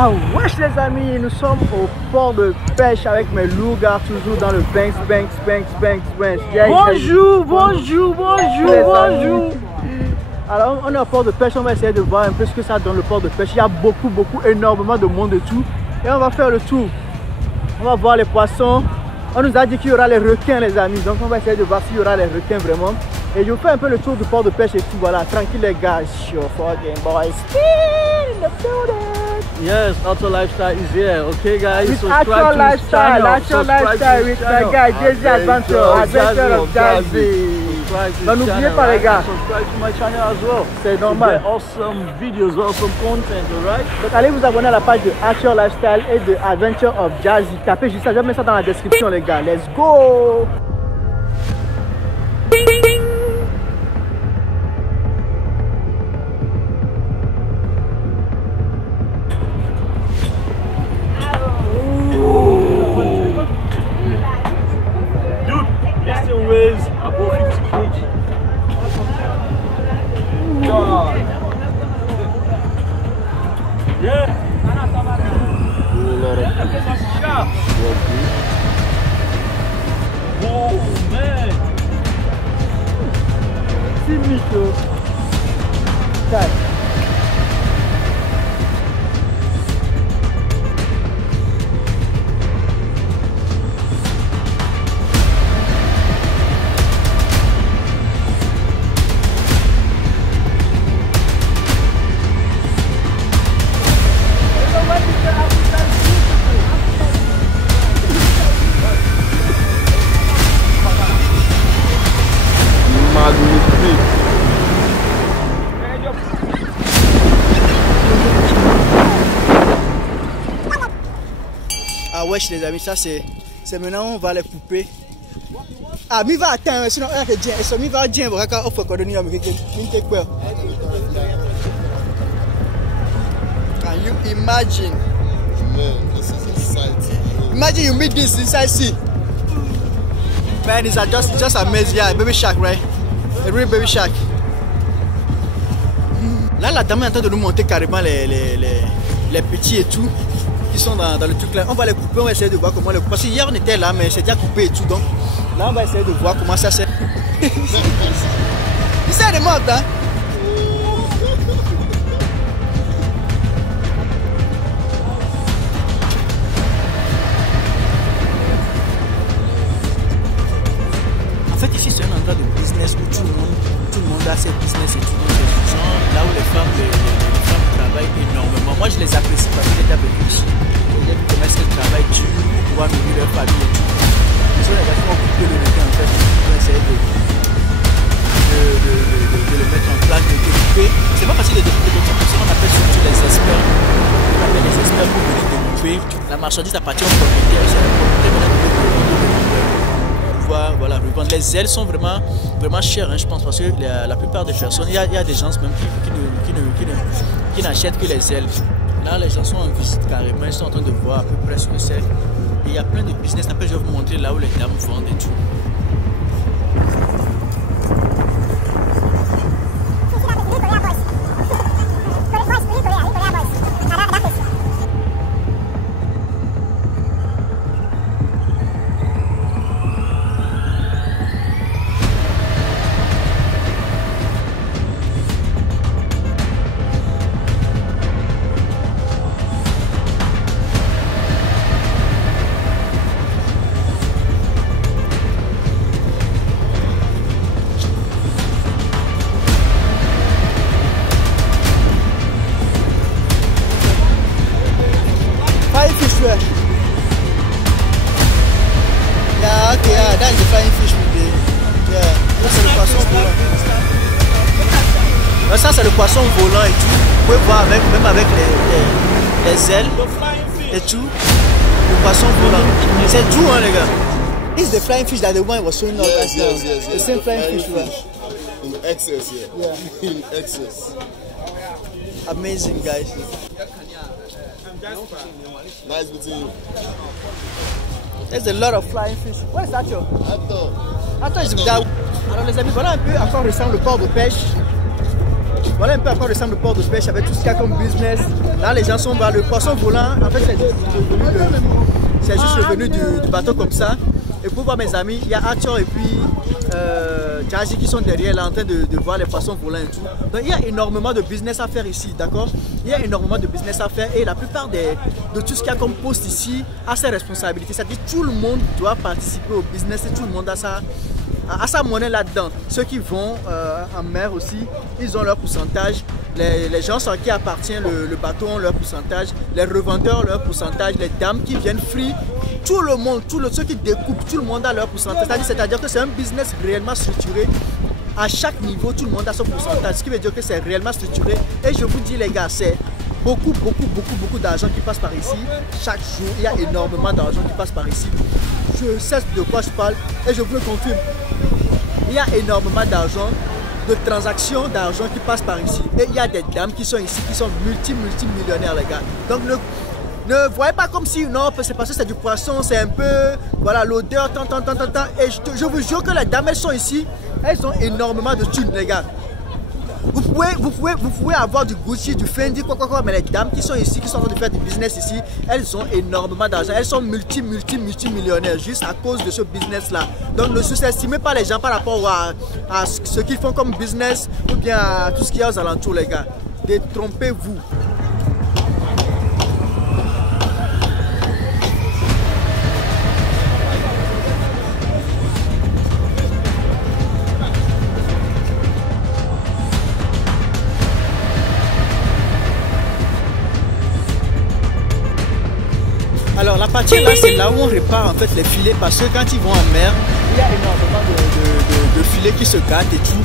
Ah wesh les amis, nous sommes au port de pêche avec mes loups-garous toujours dans le Banks. Bonjour, bonjour, bonjour, bonjour. Alors on est au port de pêche, on va essayer de voir un peu ce que ça donne le port de pêche. Il y a énormément de monde et tout. Et on va faire le tour. On va voir les poissons. On nous a dit qu'il y aura les requins les amis. Donc on va essayer de voir s'il y aura les requins vraiment. Et je vous fais un peu le tour du port de pêche et tout. Voilà, tranquille les gars. Sure fucking boys. Still in the building. Yes, Outdoor Lifestyle is here. Okay, guys. It's Outdoor Lifestyle. Outdoor Lifestyle with my guy Jazzy Adventure of Jazzy. Donc n'oubliez pas les gars. Subscribe to my channel as well. C'est normal. Awesome videos, awesome content, alright? Donc allez vous abonner à la page de Outdoor Lifestyle et de Adventure of Jazzy. Tapez juste ça, je vais mettre ça dans la description les gars. Let's go. Weighs above 50 kg. God. Yeah. Oh man. C'est mytho. Ah wesh les amis, ça c'est maintenant on va les couper. Ah mi va attendre sinon on va dire ça mi va dire quand on fait quoi donner avec quelqu'un quoi. Can you imagine? Man, this is a sight. Imagine you meet this inside sea. Man, it's just amazing. Yeah, baby shark, right? A real baby shark. Là, la dame est en train de nous monter carrément les petits et tout qui sont dans le truc là. On va les couper, on va essayer de voir comment les couper. Parce que hier on était là, mais c'est déjà coupé et tout. Donc là, on va essayer de voir comment ça c'est. C'est des morts, hein? En fait, ici, c'est un endroit de business où tout le monde a ses business et tout. Là où les femmes travaillent énormément. Moi, je les apprécie parce que j'ai déjà vécu ici. Les gens qui connaissent le travail dur pour pouvoir nourrir leur famille et tout. Ils sont les gars qui vont couper le requin en fait. Ils vont essayer de le mettre en place, de couper. C'est pas facile de découper comme ça. Parce qu'on appelle surtout les experts. On appelle les experts pour venir découper. La marchandise appartient au propriétaire. C'est le propriétaire voilà, revendre. Les ailes sont vraiment chères, hein, je pense, parce que la plupart des personnes, il y a des gens même qui n'achètent que les ailes. Là, les gens sont en visite carrément, ils sont en train de voir à peu près ce que c'est. Et il y a plein de business. Après, je vais vous montrer là où les dames vendent et tout. Yeah, okay, yeah, that's the flying fish with the, yeah, c'est le poisson volant. Ça c'est le poisson volant et tout. Vous pouvez voir même avec les ailes et tout. Le poisson volant. C'est tout hein les gars. It's the flying fish that the one was showing us right now. Yes. The same flying fish, right? In excess, yeah. In excess. Amazing guys. Nice meeting you. There's a lot of flying fish. Where's Acho? Attends. Attends, je vous dis. Alors les amis, voilà un peu à quoi ressemble le port de pêche. Voilà un peu à quoi ressemble le port de pêche avec tout ce qu'il y a comme business. Là, les gens sont vers le poisson volant. En fait, c'est juste revenu du bateau comme ça. Et pour voir mes amis, il y a Arthur et puis Jaji qui sont derrière là en train de voir les poissons volants et tout. Donc il y a énormément de business à faire ici, d'accord? Il y a énormément de business à faire et la plupart de tout ce qu'il y a comme poste ici a ses responsabilités. C'est-à-dire que tout le monde doit participer au business et tout le monde a sa monnaie là-dedans. Ceux qui vont en mer aussi, ils ont leur pourcentage. Les gens à qui appartient le bateau ont leur pourcentage. Les revendeurs leur pourcentage. Les dames qui viennent free, tout le monde, ceux qui découpent, tout le monde a leur pourcentage. C'est-à-dire que c'est un business réellement structuré. À chaque niveau, tout le monde a son pourcentage. Ce qui veut dire que c'est réellement structuré. Et je vous dis les gars, c'est beaucoup d'argent qui passe par ici. Chaque jour, il y a énormément d'argent qui passe par ici. Je sais de quoi je parle et je vous le confirme. Il y a énormément d'argent, de transactions d'argent qui passent par ici. Et il y a des dames qui sont ici, qui sont multimillionnaires les gars. Donc ne voyez pas comme si, non, c'est parce que c'est du poisson, c'est un peu, voilà, l'odeur, tant. Et je vous jure que les dames, elles sont ici, elles ont énormément de thunes les gars. Vous pouvez avoir du Gucci, du Fendi, quoi, mais les dames qui sont ici, qui sont en train de faire du business ici, elles ont énormément d'argent. Elles sont multimillionnaires juste à cause de ce business-là. Donc ne sous-estimez pas les gens par rapport à ce qu'ils font comme business ou bien à tout ce qu'il y a aux alentours, les gars. Détrompez-vous. Alors la partie là, c'est là où on répare en fait les filets parce que quand ils vont en mer, il y a énormément de filets qui se gâtent et tout.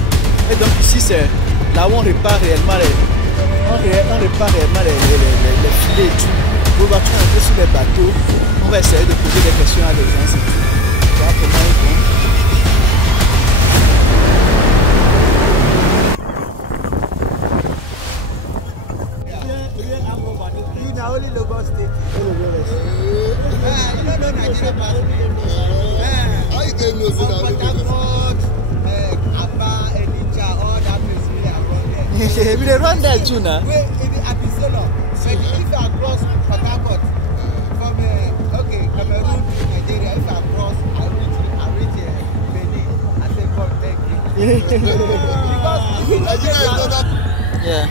Et donc ici c'est là où on répare réellement les filets et tout. On va tout entrer sur les bateaux. On va essayer de poser des questions à des gens et tout. Voir comment ils vont. Only Lagos State. Nigeria passport. How you going to know that? Abba, Elija, all that place we are run there. We dey run there too now. Wait, in the Abisola, if you are cross Port Harcourt from Cameroon to Nigeria, if you are cross, I reach Benin. I say God thank you. Because Nigeria is not that. Yeah.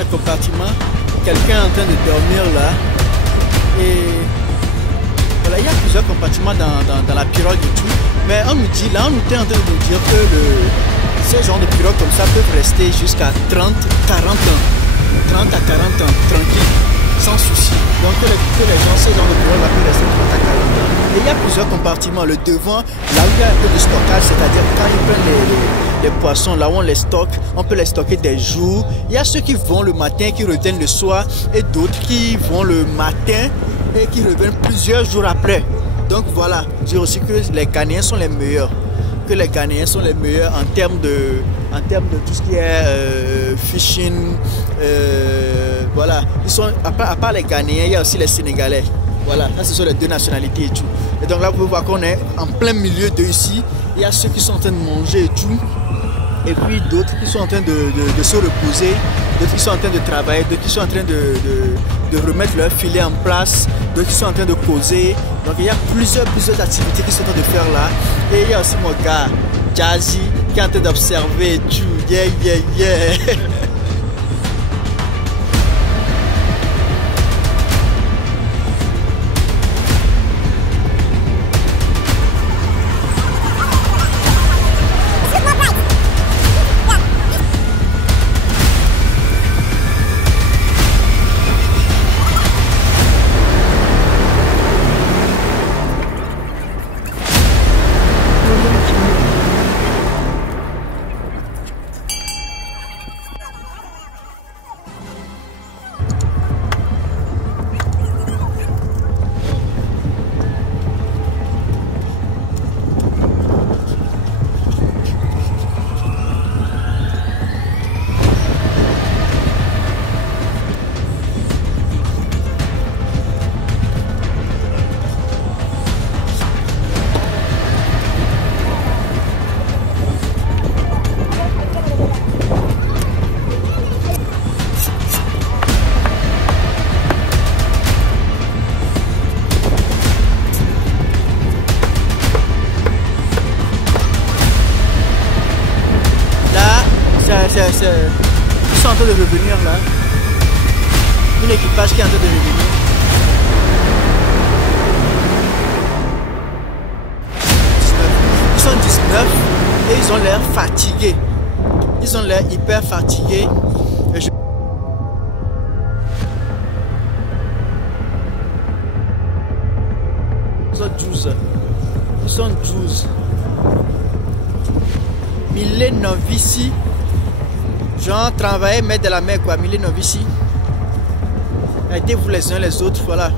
Un compartiment, quelqu'un est en train de dormir là et voilà, il y a plusieurs compartiments dans la pirogue et tout, mais on nous dit là, on était en train de nous dire que ce genre de pirogue comme ça peuvent rester jusqu'à 30-40 ans. 30 à 40 ans, tranquille, sans souci. Donc que les gens, ces gens de pirogue là peuvent rester 30 à 40 ans. Et il y a plusieurs compartiments. Le devant, là où il y a un peu de stockage, c'est-à-dire quand ils prennent les poissons, là où on les stocke, on peut les stocker des jours. Il y a ceux qui vont le matin, qui reviennent le soir, et d'autres qui vont le matin et qui reviennent plusieurs jours après. Donc voilà, dire aussi que les Ghanéens sont les meilleurs. Que les Ghanéens sont les meilleurs en termes de tout ce qui est fishing. Voilà, ils sont, à part les Ghanéens, il y a aussi les Sénégalais. Voilà, là ce sont les deux nationalités et tout. Et donc là vous pouvez voir qu'on est en plein milieu de ici. Il y a ceux qui sont en train de manger et tout. Et puis d'autres qui sont en train de se reposer, d'autres qui sont en train de travailler, d'autres qui sont en train de remettre leur filet en place, d'autres qui sont en train de causer. Donc il y a plusieurs activités qui sont en train de faire là. Et il y a aussi mon gars, Jazzy, qui est en train d'observer et tout. Yeah. train de revenir là. Un équipage qui est en train de revenir. Ils sont 19 et ils ont l'air fatigués. Ils ont l'air hyper fatigués. Et Ils sont 12. Mille novici. Genre travailler, mettre de la mer quoi. Mille novici. Aidez-vous les uns les autres, voilà.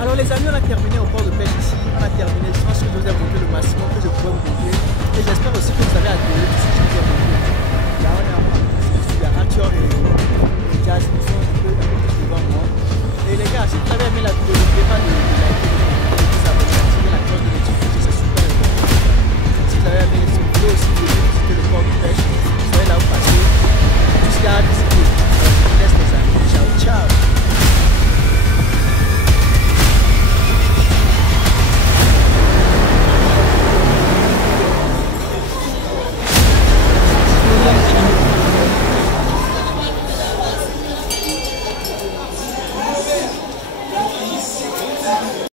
Alors les amis, on a terminé au port de pêche ici. On a terminé. Je pense que je vous ai montré le maximum que je pouvais vous montrer. Et j'espère aussi que vous avez adoré ce que je vous ai montré. Là on est il y a Arthur et Jazz qui sont un peu devant moi. Et les gars, si vous avez aimé la vidéo,